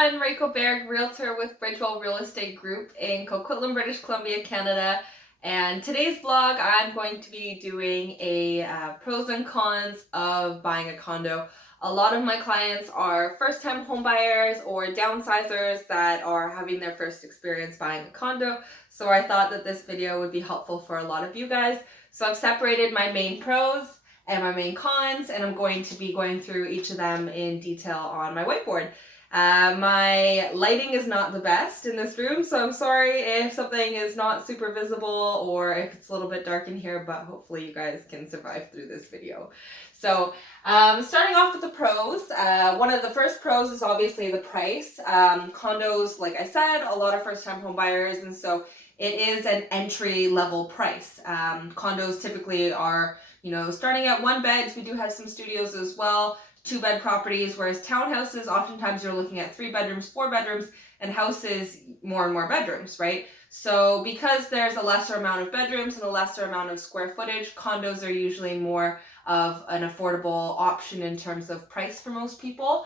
everyone, Reiko Berg, realtor with Bridgewell Real Estate Group in Coquitlam, British Columbia, Canada. And today's vlog, I'm going to be doing a pros and cons of buying a condo. A lot of my clients are first-time home buyers or downsizers that are having their first experience buying a condo. So I thought that this video would be helpful for a lot of you guys. So I've separated my main pros and my main cons, and I'm going to be going through each of them in detail on my whiteboard. My lighting is not the best in this room, so I'm sorry if something is not super visible or if it's a little bit dark in here, but hopefully you guys can survive through this video. So starting off with the pros, one of the first pros is obviously the price. Condos, like I said, a lot of first-time home buyers, and so it is an entry-level price. Condos typically are, starting at 1 beds. We do have some studios as well. 2-bed properties, whereas townhouses, oftentimes you're looking at 3 bedrooms, 4 bedrooms, and houses, more and more bedrooms, right? So because there's a lesser amount of bedrooms and a lesser amount of square footage, condos are usually more of an affordable option in terms of price for most people.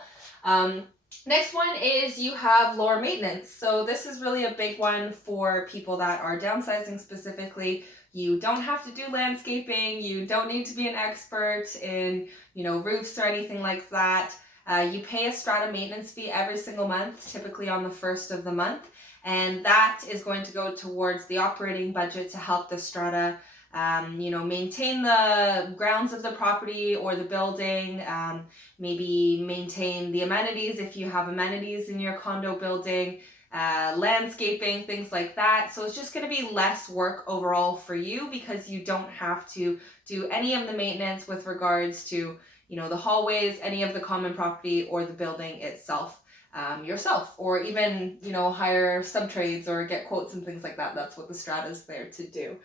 Next one is you have lower maintenance. So this is really a big one for people that are downsizing specifically. You don't have to do landscaping. You don't need to be an expert in, roofs or anything like that. You pay a strata maintenance fee every single month, typically on the first of the month. And that is going to go towards the operating budget to help the strata maintain the grounds of the property or the building, maybe maintain the amenities if you have amenities in your condo building, landscaping, things like that. So it's just going to be less work overall for you because you don't have to do any of the maintenance with regards to, the hallways, any of the common property or the building itself. Yourself, or even, hire sub-trades or get quotes and things like that. That's what the strata is there to do.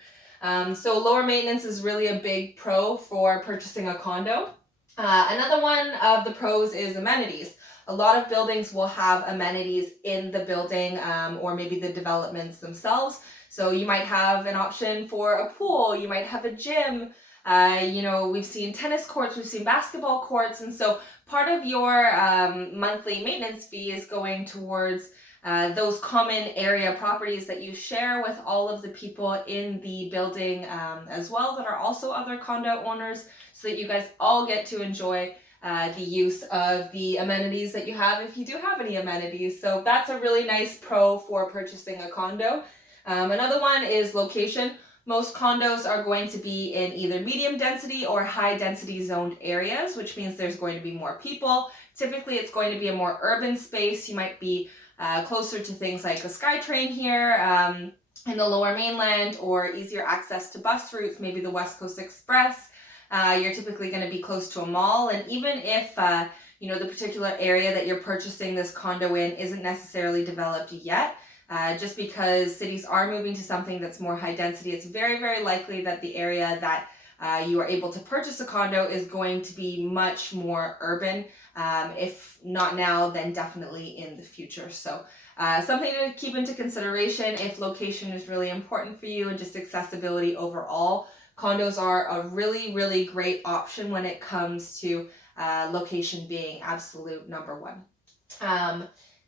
So lower maintenance is really a big pro for purchasing a condo. Another one of the pros is amenities. A lot of buildings will have amenities in the building or maybe the developments themselves. So you might have an option for a pool, you might have a gym, we've seen tennis courts, we've seen basketball courts, and so part of your monthly maintenance fee is going towards those common area properties that you share with all of the people in the building as well that are also other condo owners, so that you guys all get to enjoy the use of the amenities that you have if you do have any amenities. So that's a really nice pro for purchasing a condo. Another one is location. Most condos are going to be in either medium density or high density zoned areas, which means there's going to be more people. Typically it's going to be a more urban space. You might be closer to things like the SkyTrain here in the Lower Mainland, or easier access to bus routes, maybe the West Coast Express. You're typically going to be close to a mall, and even if the particular area that you're purchasing this condo in isn't necessarily developed yet, just because cities are moving to something that's more high density, it's very, very likely that the area that you are able to purchase a condo is going to be much more urban. If not now, then definitely in the future. So something to keep into consideration if location is really important for you and just accessibility overall. Condos are a really, really great option when it comes to location being absolute number one.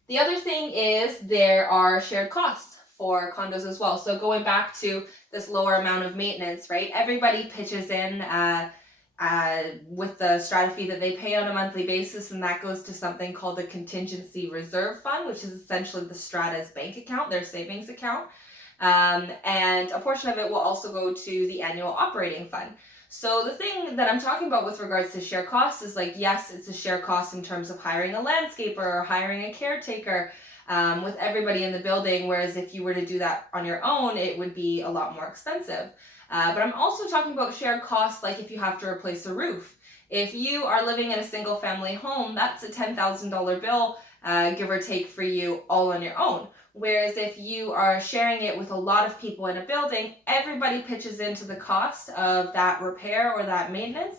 The other thing is there are shared costs for condos as well. So going back to this lower amount of maintenance, right? Everybody pitches in with the strata fee that they pay on a monthly basis, and that goes to something called the contingency reserve fund, which is essentially the strata's bank account, their savings account. And a portion of it will also go to the annual operating fund. So the thing that I'm talking about with regards to share costs is yes, it's a share cost in terms of hiring a landscaper or hiring a caretaker with everybody in the building, whereas if you were to do that on your own, it would be a lot more expensive. But I'm also talking about shared costs like if you have to replace a roof. If you are living in a single family home, that's a $10,000 bill, give or take, for you all on your own. Whereas if you are sharing it with a lot of people in a building, everybody pitches into the cost of that repair or that maintenance,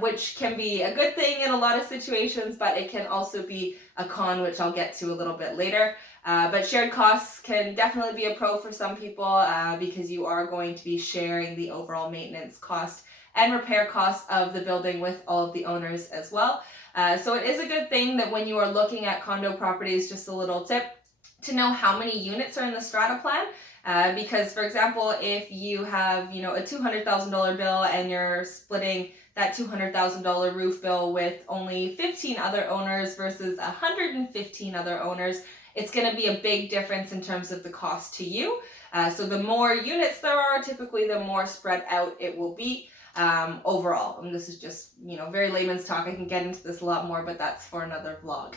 which can be a good thing in a lot of situations, but it can also be a con, which I'll get to a little bit later. But shared costs can definitely be a pro for some people because you are going to be sharing the overall maintenance cost and repair costs of the building with all of the owners as well. So it is a good thing that when you are looking at condo properties, just a little tip, to know how many units are in the strata plan. Because, for example, if you have, a $200,000 bill and you're splitting that $200,000 roof bill with only 15 other owners versus 115 other owners, it's going to be a big difference in terms of the cost to you. So the more units there are, typically the more spread out it will be overall. And this is just, very layman's talk. I can get into this a lot more, but that's for another vlog.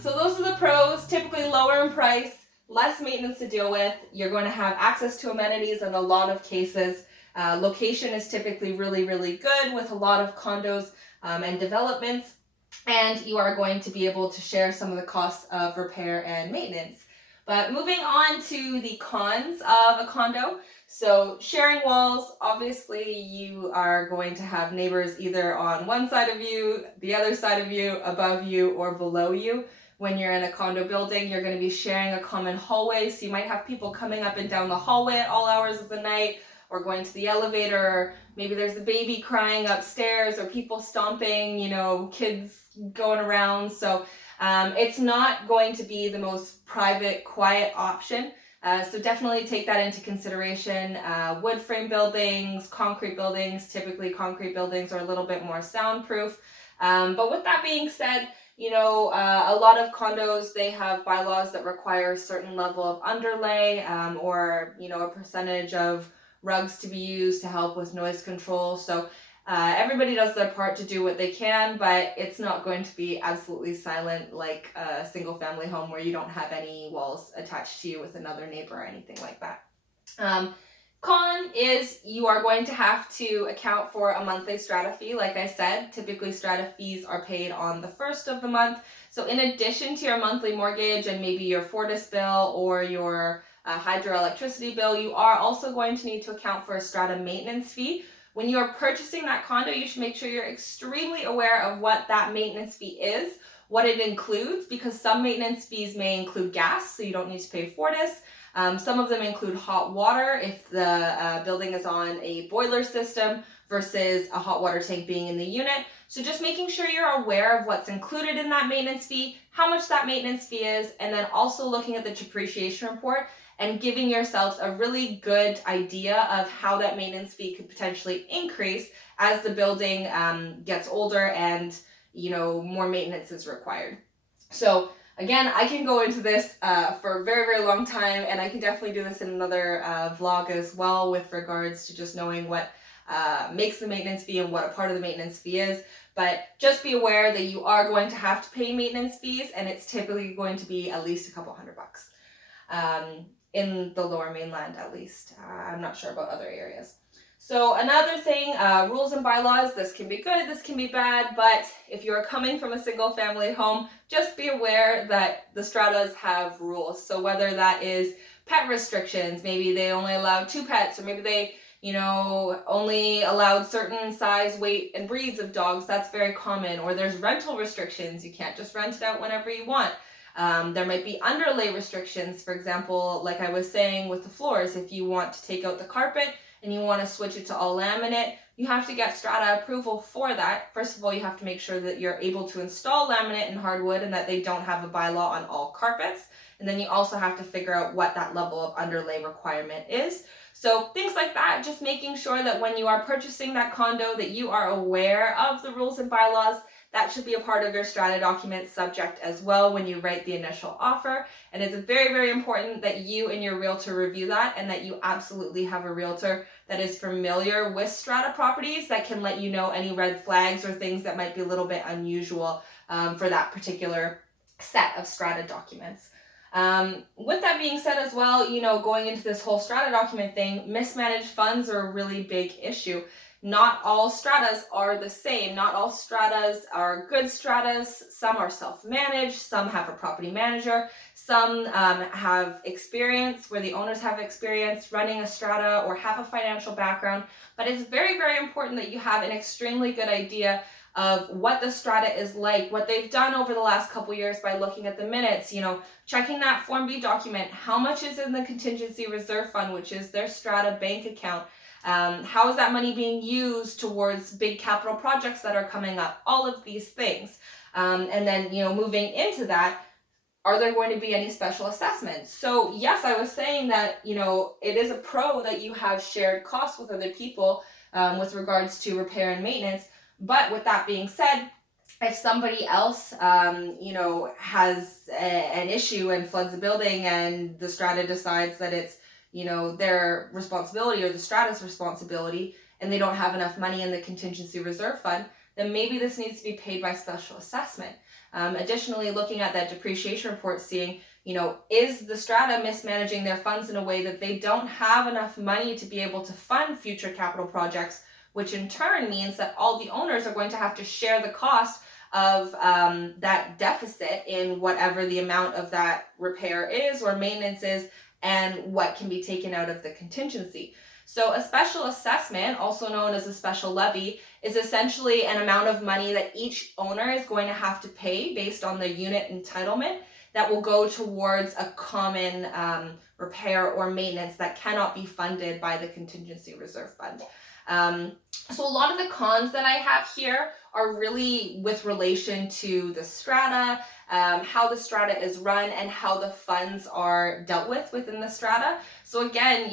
So those are the pros. Typically lower in price, less maintenance to deal with. You're going to have access to amenities in a lot of cases. Location is typically really, really good with a lot of condos and developments. And you are going to be able to share some of the costs of repair and maintenance. But moving on to the cons of a condo. So sharing walls, obviously you are going to have neighbors either on one side of you, the other side of you, above you, or below you. When you're in a condo building, you're going to be sharing a common hallway, so you might have people coming up and down the hallway at all hours of the night, or going to the elevator, or maybe there's a baby crying upstairs, or people stomping, kids going around. So it's not going to be the most private, quiet option. So definitely take that into consideration. Wood frame buildings, concrete buildings, typically concrete buildings are a little bit more soundproof. But with that being said, a lot of condos, they have bylaws that require a certain level of underlay or, a percentage of rugs to be used to help with noise control. So everybody does their part to do what they can, but it's not going to be absolutely silent like a single family home where you don't have any walls attached to you with another neighbor or anything like that. Con is you are going to have to account for a monthly strata fee. Like I said, typically strata fees are paid on the first of the month. So in addition to your monthly mortgage and maybe your Fortis bill or your hydroelectricity bill, you are also going to need to account for a strata maintenance fee. When you are purchasing that condo, you should make sure you're extremely aware of what that maintenance fee is, what it includes, because some maintenance fees may include gas, so you don't need to pay Fortis. Some of them include hot water if the building is on a boiler system versus a hot water tank being in the unit. So just making sure you're aware of what's included in that maintenance fee, how much that maintenance fee is, and then also looking at the depreciation report and giving yourselves a really good idea of how that maintenance fee could potentially increase as the building gets older and more maintenance is required. So again, I can go into this for a very, very long time, and I can definitely do this in another vlog as well with regards to just knowing what makes the maintenance fee and what a part of the maintenance fee is. But just be aware that you are going to have to pay maintenance fees, and it's typically going to be at least a couple $100 in the Lower Mainland at least. I'm not sure about other areas. So another thing, rules and bylaws, this can be good, this can be bad, but if you're coming from a single family home, just be aware that the stratas have rules. So whether that is pet restrictions, maybe they only allow 2 pets, or maybe they, only allowed certain size, weight, and breeds of dogs, that's very common. Or there's rental restrictions, you can't just rent it out whenever you want. There might be underlay restrictions, for example, like I was saying with the floors, if you want to take out the carpet and you want to switch it to all laminate, you have to get strata approval for that. First of all, you have to make sure that you're able to install laminate and hardwood and that they don't have a bylaw on all carpets. And then you also have to figure out what that level of underlay requirement is. So things like that, just making sure that when you are purchasing that condo that you are aware of the rules and bylaws. That should be a part of your strata document subject as well when you write the initial offer. And it's very, very important that you and your realtor review that, and that you absolutely have a realtor that is familiar with strata properties that can let you know any red flags or things that might be a little bit unusual for that particular set of strata documents. With that being said as well, going into this whole strata document thing, mismanaged funds are a really big issue. Not all stratas are the same. Not all stratas are good stratas. Some are self-managed. Some have a property manager. Some have experience where the owners have experience running a strata or have a financial background. But it's very, very important that you have an extremely good idea of what the strata is like, what they've done over the last couple years by looking at the minutes, checking that Form B document, how much is in the contingency reserve fund, which is their strata bank account. How is that money being used towards big capital projects that are coming up? All of these things. And then, moving into that, are there going to be any special assessments? So yes, I was saying that, it is a pro that you have shared costs with other people with regards to repair and maintenance. But with that being said, if somebody else, has an issue and floods the building and the strata decides that it's, their responsibility or the strata's responsibility, and they don't have enough money in the contingency reserve fund, then maybe this needs to be paid by special assessment. Additionally, looking at that depreciation report, seeing, is the strata mismanaging their funds in a way that they don't have enough money to be able to fund future capital projects, which in turn means that all the owners are going to have to share the cost of that deficit in whatever the amount of that repair is or maintenance is, and what can be taken out of the contingency. So a special assessment, also known as a special levy, is essentially an amount of money that each owner is going to have to pay based on the unit entitlement that will go towards a common repair or maintenance that cannot be funded by the contingency reserve fund. So a lot of the cons that I have here are really with relation to the strata, how the strata is run, and how the funds are dealt with within the strata. So again,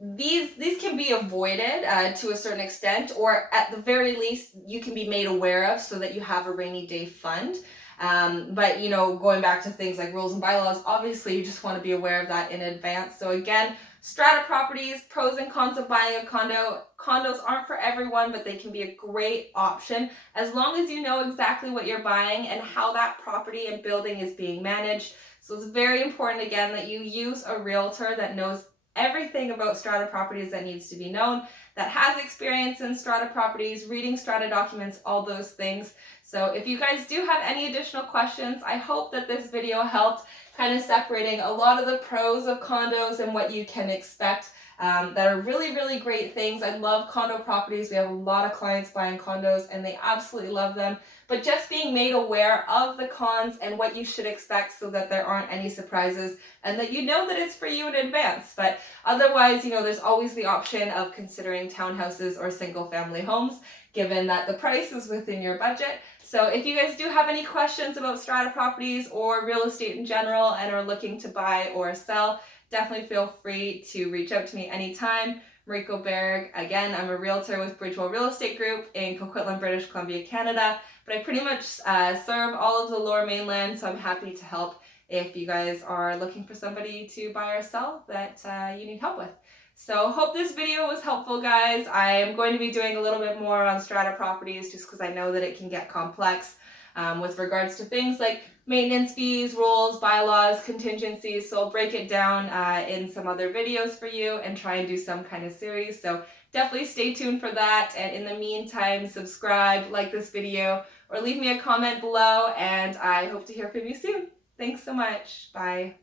these can be avoided to a certain extent, or at the very least you can be made aware of so that you have a rainy day fund. But going back to things like rules and bylaws, obviously you just want to be aware of that in advance. So again, strata properties, pros and cons of buying a condo. Condos aren't for everyone, but they can be a great option as long as you know exactly what you're buying and how that property and building is being managed. So it's very important, again, that you use a realtor that knows everything about strata properties that needs to be known, that has experience in strata properties, reading strata documents, all those things. So if you guys do have any additional questions, I hope that this video helped kind of separating a lot of the pros of condos and what you can expect. That are really, really great things. I love condo properties. We have a lot of clients buying condos and they absolutely love them. But just being made aware of the cons and what you should expect so that there aren't any surprises and that you know that it's for you in advance. But otherwise, there's always the option of considering townhouses or single family homes, given that the price is within your budget. So if you guys do have any questions about strata properties or real estate in general and are looking to buy or sell, definitely feel free to reach out to me anytime. Mariko Berg. Again, I'm a realtor with Bridgewell Real Estate Group in Coquitlam, British Columbia, Canada. But I pretty much serve all of the Lower Mainland, so I'm happy to help if you guys are looking for somebody to buy or sell that you need help with. So hope this video was helpful, guys. I am going to be doing a little bit more on strata properties just because I know that it can get complex with regards to things like maintenance fees, rules, bylaws, contingencies. So I'll break it down in some other videos for you and try and do some kind of series. So definitely stay tuned for that. And in the meantime, subscribe, like this video, or leave me a comment below. And I hope to hear from you soon. Thanks so much. Bye.